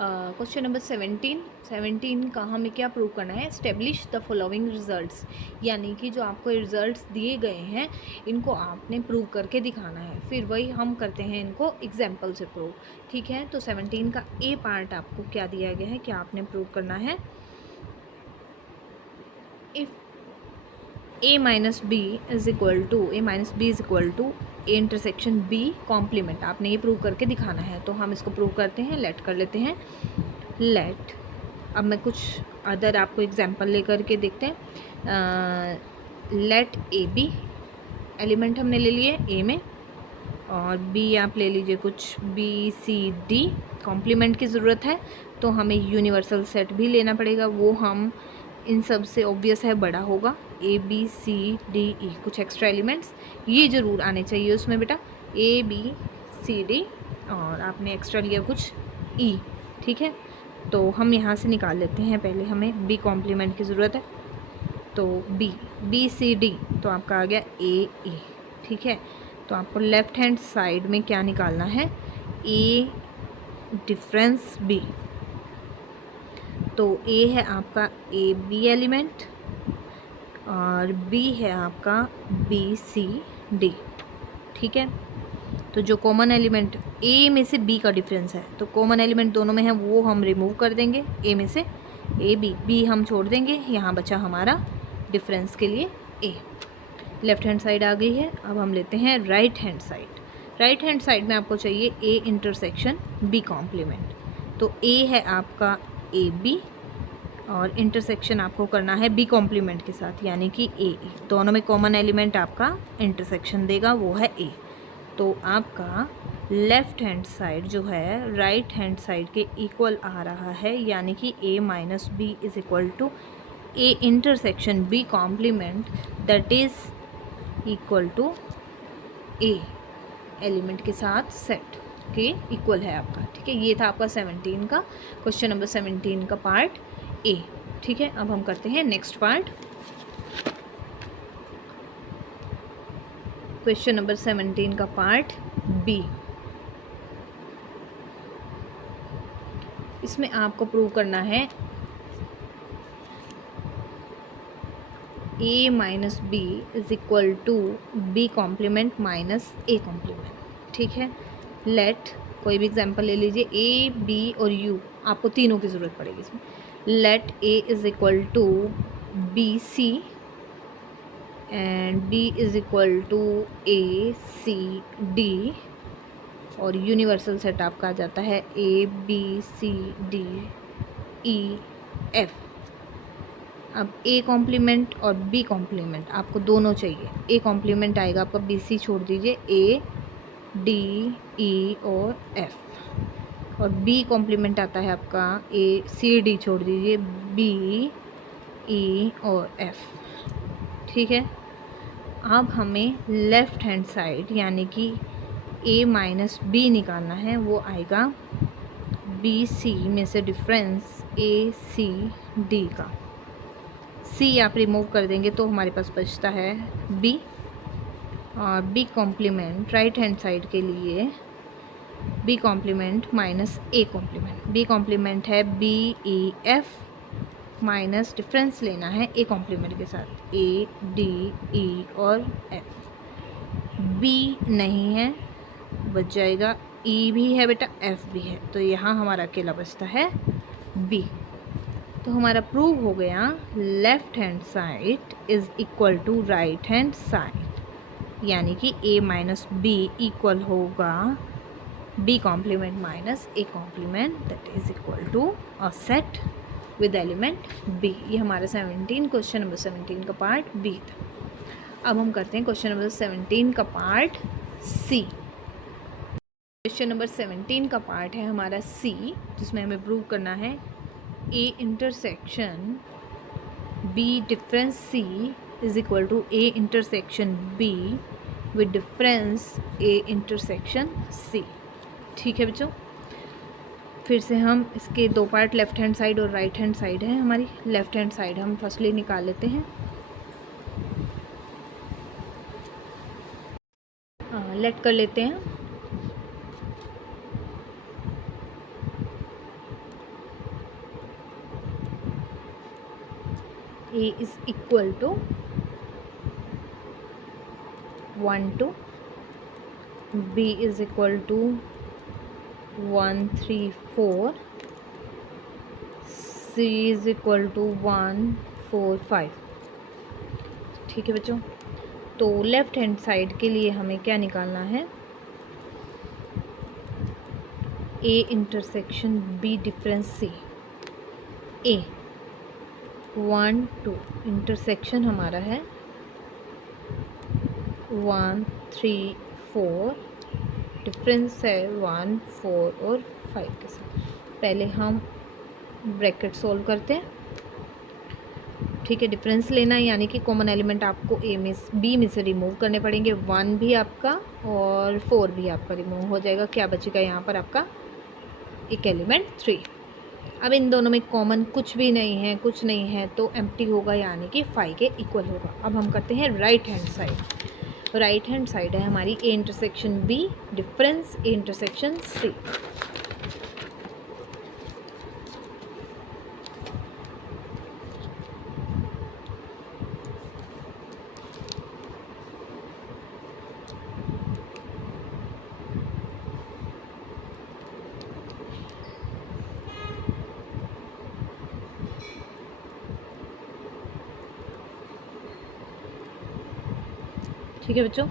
Question number 17 का हमें क्या प्रूव करना है? एस्टेब्लिश द फॉलोइंग रिजल्ट्स, यानी कि जो आपको रिजल्ट्स दिए गए हैं इनको आपने प्रूव करके दिखाना है। फिर वही हम करते हैं इनको एग्जाम्पल से प्रूव। ठीक है, तो 17 का ए पार्ट आपको क्या दिया गया है, क्या आपने प्रूव करना है? If a minus B is equal to A intersection B complement, आपने ये प्रूव करके दिखाना है। तो हम इसको प्रूव करते हैं, लेट कर लेते हैं। लेट, अब मैं कुछ अदर आपको एग्जांपल लेकर के देखते हैं। लेट ए बी, एलिमेंट हमने ले लिए ए में, और बी आप ले लीजिए कुछ बी सी डी, कॉम्प्लीमेंट की ज़रूरत है तो हमें यूनिवर्सल सेट भी लेना पड़ेगा, वो हम इन सब से ऑब्वियस है बड़ा होगा। ए बी सी डी ई, कुछ एक्स्ट्रा एलिमेंट्स ये ज़रूर आने चाहिए उसमें बेटा, ए बी सी डी, और आपने एक्स्ट्रा लिया कुछ ई। ठीक है, तो हम यहाँ से निकाल लेते हैं। पहले हमें बी कॉम्प्लीमेंट की ज़रूरत है, तो बी सी डी तो आपका आ गया ए ई। ठीक है, तो आपको लेफ़्ट हैंड साइड में क्या निकालना है? ए डिफरेंस बी, तो ए है आपका ए बी एलिमेंट और बी है आपका बी सी डी। ठीक है, तो जो कॉमन एलिमेंट ए में से बी का डिफरेंस है, तो कॉमन एलिमेंट दोनों में है वो हम रिमूव कर देंगे। ए में से ए बी हम छोड़ देंगे, यहाँ बचा हमारा डिफरेंस के लिए ए। लेफ़्ट हैंड साइड आ गई है। अब हम लेते हैं right hand side. Right hand side में आपको चाहिए ए इंटरसेक्शन बी कॉम्प्लीमेंट, तो ए है आपका ए बी और इंटरसेक्शन आपको करना है बी कॉम्प्लीमेंट के साथ, यानी कि ए। दोनों में कॉमन एलिमेंट आपका इंटरसेक्शन देगा, वो है ए। तो आपका लेफ़्ट हैंड साइड जो है राइट हैंड साइड के इक्वल आ रहा है, यानी कि A minus B is equal to A intersection B complement, that is equal to A element के साथ सेट के इक्वल है आपका। ठीक है, ये था आपका 17 का क्वेश्चन नंबर 17 का पार्ट ए। ठीक है, अब हम करते हैं नेक्स्ट पार्ट, क्वेश्चन नंबर 17 का पार्ट बी। इसमें आपको प्रूव करना है A minus B is equal to B complement minus A complement. ठीक है, लेट, कोई भी एग्जांपल ले लीजिए, ए बी और यू, आपको तीनों की ज़रूरत पड़ेगी इसमें। Let A is equal to B C and B is equal to A C D, और यूनिवर्सल सेट आपका आ जाता है A B C D E F. अब ए कॉम्प्लीमेंट और बी कॉम्प्लीमेंट आपको दोनों चाहिए। ए कॉम्प्लीमेंट आएगा आपका बी सी, छोड़ दीजिए, ए डी ई और एफ, और बी कॉम्प्लीमेंट आता है आपका ए सी डी, छोड़ दीजिए, बी ई और एफ। ठीक है, अब हमें लेफ़्ट हैंड साइड यानी कि ए माइनस बी निकालना है, वो आएगा बी सी में से डिफरेंस ए सी डी का। सी आप रिमूव कर देंगे तो हमारे पास बचता है बी, और B complement right hand side के लिए B complement minus A complement. B complement है B E F minus difference लेना है ए कॉम्प्लीमेंट के साथ, ए डी ई और एफ। बी नहीं है, बच जाएगा, ई भी है बेटा, एफ भी है, तो यहाँ हमारा अकेला बचता है बी। तो हमारा प्रूव हो गया left hand side is equal to right hand side, यानी कि ए माइनस बी इक्वल होगा B complement minus A complement, that is equal to a set with element B. ये हमारा 17 क्वेश्चन नंबर 17 का पार्ट बी था। अब हम करते हैं क्वेश्चन नंबर 17 का पार्ट सी। क्वेश्चन नंबर 17 का पार्ट है हमारा सी, जिसमें हमें प्रूव करना है A intersection B difference C is equal to A intersection B with difference A intersection C. ठीक है बच्चों, फिर से हम इसके दो पार्ट लेफ़्ट हैंड साइड और राइट हैंड साइड है हमारी। लेफ़्ट हैंड साइड हम फर्स्टली निकाल लेते हैं। लेट कर लेते हैं। A is equal to 1 2, B is equal to 1 3 4, C is equal to 1 4 5। ठीक है बच्चों, तो लेफ्ट हैंड साइड के लिए हमें क्या निकालना है, A intersection B difference C। A 1 2 intersection हमारा है 1 3 4, डिफरेंस है 1 4 और 5 के साथ। पहले हम ब्रैकेट सॉल्व करते हैं। ठीक है, डिफरेंस लेना है, यानी कि कॉमन एलिमेंट आपको ए में बी में से रिमूव करने पड़ेंगे। 1 भी आपका और 4 भी आपका रिमूव हो जाएगा। क्या बचेगा यहाँ पर आपका, एक एलिमेंट 3। अब इन दोनों में कॉमन कुछ भी नहीं है, कुछ नहीं है, तो एम्प्टी होगा, यानी कि 5 के इक्वल होगा। अब हम करते हैं right hand side. Right hand side है हमारी A intersection B difference A intersection C. ठीक है बच्चों,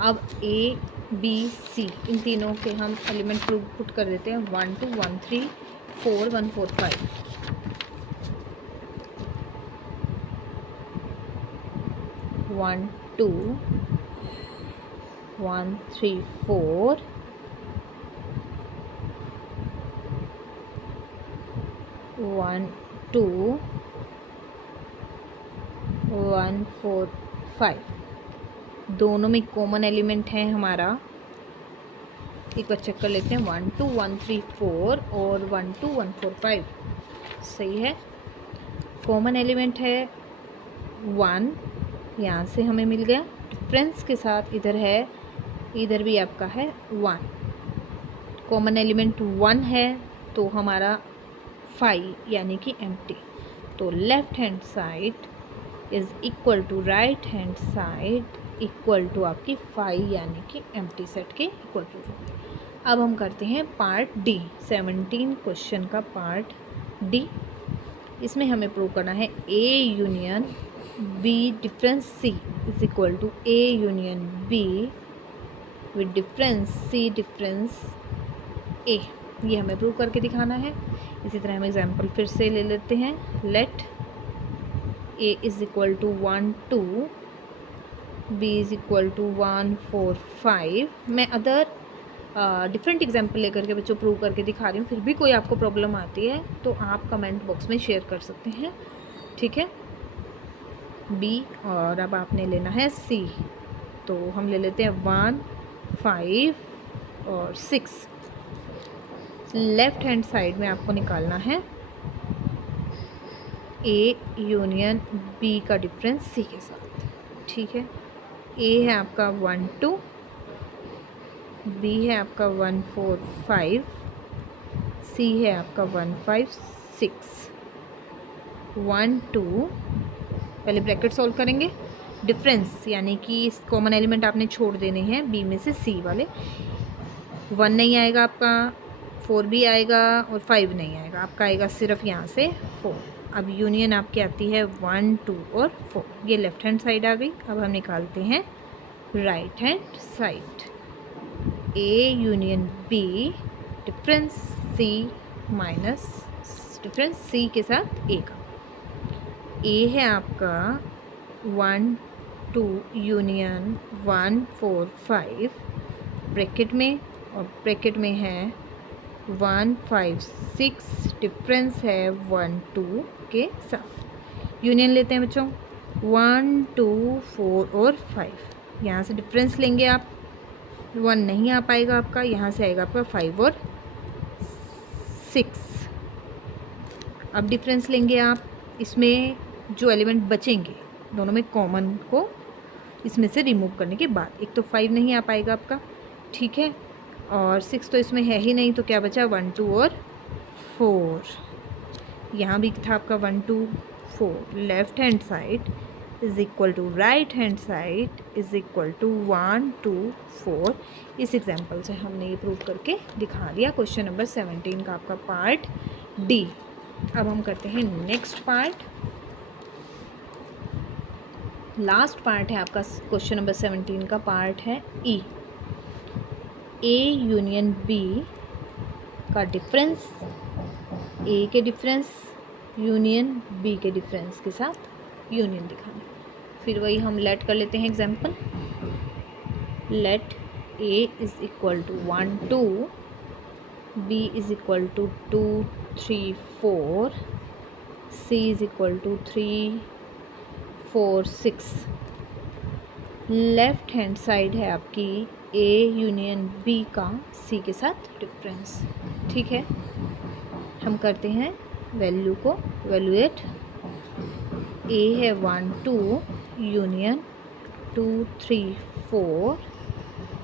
अब ए बी सी इन तीनों के हम एलिमेंट पुट कर देते हैं। 1 2 1 3 4 1 4 5। 1 2 1 3 4 1 2 1 4 5। दोनों में कॉमन एलिमेंट है हमारा, एक बार चेक कर लेते हैं। 1 2 1 3 4 और 1 2 1 4 5 सही है। कॉमन एलिमेंट है 1, यहाँ से हमें मिल गया। डिफरेंस के साथ इधर है, इधर भी आपका है 1। कॉमन एलिमेंट 1 है तो हमारा 5 यानी कि एम्प्टी। तो left hand side is equal to right hand side equal to आपकी 5 यानी कि एम्प्टी सेट के इक्वल टू। अब हम करते हैं पार्ट डी, 17 क्वेश्चन का पार्ट डी। इसमें हमें प्रूव करना है A union B difference C is equal to A union B with difference C difference A. ये हमें प्रूव करके दिखाना है। इसी तरह हम एग्जाम्पल फिर से ले लेते हैं। Let A is equal to 1 2, B is equal to 1 4 5। मैं अदर डिफरेंट एग्जाम्पल लेकर के बच्चों प्रूव करके दिखा रही हूँ। फिर भी कोई आपको प्रॉब्लम आती है तो आप कमेंट बॉक्स में शेयर कर सकते हैं। ठीक है, बी और अब आपने लेना है सी। तो हम ले लेते हैं 1 5 और 6। लेफ्ट हैंड साइड में आपको निकालना है ए यूनियन बी का डिफरेंस सी के साथ। ठीक है, ए है आपका 1 2, बी है आपका 1 4 5, सी है आपका 1 5 6। 1 2, पहले ब्रैकेट सॉल्व करेंगे। डिफरेंस यानी कि कॉमन एलिमेंट आपने छोड़ देने हैं बी में से सी वाले। 1 नहीं आएगा आपका, 4 भी आएगा और 5 नहीं आएगा, आपका आएगा सिर्फ यहाँ से 4। अब यूनियन आपकी आती है 1 2 और 4। ये लेफ्ट हैंड साइड आ गई। अब हम निकालते हैं right hand side. A union B difference C minus difference C के साथ ए का। ए है आपका 1 2 यूनियन 1 4 5 ब्रैकेट में, और ब्रैकेट में है 1 5 6, डिफरेंस है 1 2 के साथ। यूनियन लेते हैं बच्चों 1 2 4 और 5। यहाँ से डिफरेंस लेंगे आप, 1 नहीं आ पाएगा आपका, यहाँ से आएगा आपका 5 और 6। अब डिफरेंस लेंगे आप, इसमें जो एलिमेंट बचेंगे दोनों में कॉमन को इसमें से रिमूव करने के बाद, एक तो 5 नहीं आ पाएगा आपका, ठीक है, और 6 तो इसमें है ही नहीं, तो क्या बचा 1 2 और 4। यहाँ भी था आपका 1 2 4, left hand side is equal to right hand side is equal to 1 2 4। इस एग्जाम्पल से हमने ये प्रूव करके दिखा दिया क्वेश्चन नंबर 17 का आपका पार्ट डी। अब हम करते हैं नेक्स्ट पार्ट। लास्ट पार्ट है आपका क्वेश्चन नंबर 17 का पार्ट है ई। ए यूनियन बी का डिफरेंस, ए के डिफरेंस यूनियन बी के डिफरेंस के साथ यूनियन दिखाना। फिर वही हम लेट कर लेते हैं example. Let A is equal to 1 2, B is equal to 2 3 4, C is equal to 3 4 6। Left hand side है आपकी ए यूनियन बी का सी के साथ डिफरेंस। ठीक है, हम करते हैं वैल्यू को वैल्यूएट। ए है 1 2 यूनियन 2 3 4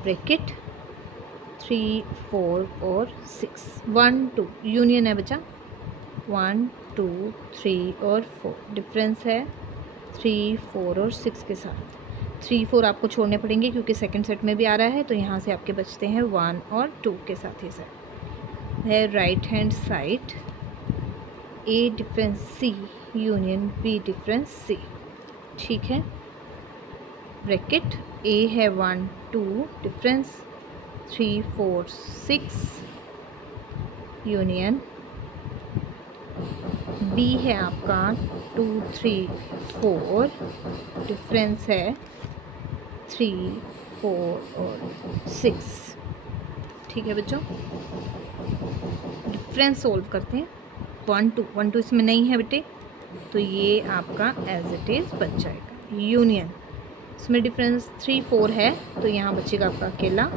ब्रैकेट 3 4 और 6। 1 2 यूनियन है बच्चा, 1 2 3 और 4 डिफरेंस है 3 4 और 6 के साथ। 3 4 आपको छोड़ने पड़ेंगे क्योंकि सेकंड सेट में भी आ रहा है, तो यहाँ से आपके बचते हैं 1 और 2 के साथ ही सेट है। राइट हैंड साइड ए डिफरेंस सी यूनियन बी डिफरेंस सी। ठीक है, ब्रैकेट ए है 1 2 डिफरेंस 3 4 6 यूनियन बी है आपका 2 3 4 डिफरेंस है 3 4 और 6। ठीक है बच्चों, डिफरेंस सोल्व करते हैं। 1 2 इसमें नहीं है बेटे, तो ये आपका एज इट इज़ बच जाएगा। यूनियन इसमें डिफरेंस 3 4 है, तो यहाँ बचेगा आपका अकेला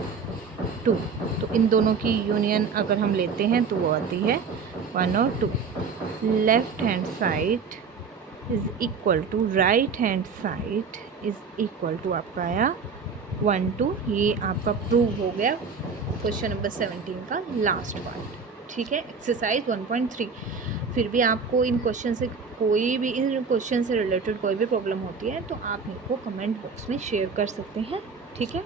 2। तो इन दोनों की यूनियन अगर हम लेते हैं तो वो आती है 1 और 2। Left hand side is equal to right hand side is equal to आपका आया 1 2। ये आपका प्रूव हो गया क्वेश्चन नंबर 17 का लास्ट पार्ट। ठीक है, एक्सरसाइज 1.3। फिर भी आपको इन क्वेश्चन से रिलेटेड कोई भी प्रॉब्लम होती है तो आप इनको कमेंट बॉक्स में शेयर कर सकते हैं। ठीक है।